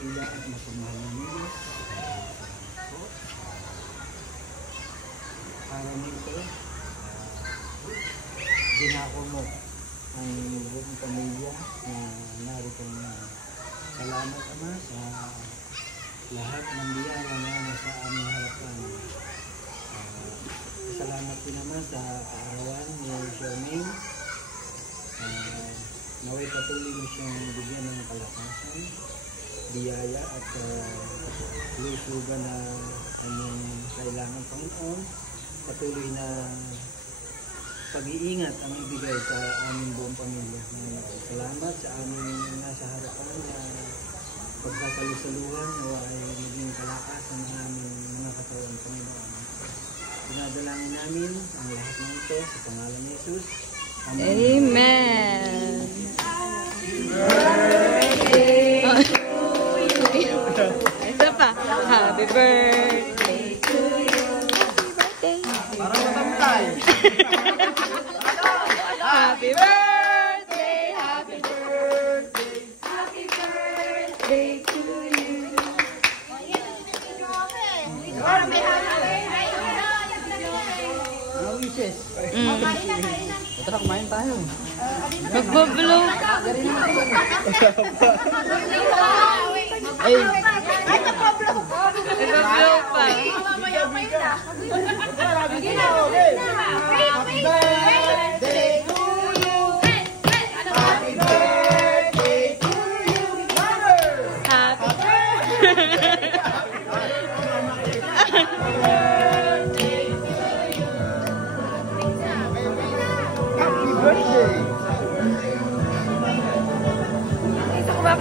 dakila at mapamahal na Diyos. Para nito, ginako mo ang buong pamilya na narito na. Salamat Ama sa lahat ng biyaya na nasa aming harapan. Salamat din naman sa kaarawan ni Charmaine. Naway patuloy mo siyang bigyan ng kalakasan, biyaya at lusugan na anyong kailangan, Panginoon. Patuloy na pag-iingat ang ibigay sa aming buong pamilya. Salamat sa aming nasa harapan na pagkakalusaluhan o ay maging kalakasan ng aming mga katawan, Panginoon. Pinadalangin namin ang lahat ng ito sa pangalan ni Jesus. Amen. Amen. Birthday to you. Isa pa. Happy birthday to you. Happy birthday. Parang matamtay. Happy birthday. Happy birthday. Happy birthday to you. Wishes. Tara, kumain tayo. Nagbablog. Ay! Nagbablog pa. Happy birthday to you. Happy birthday to you, mother. Happy Happy birthday. Isa ko ba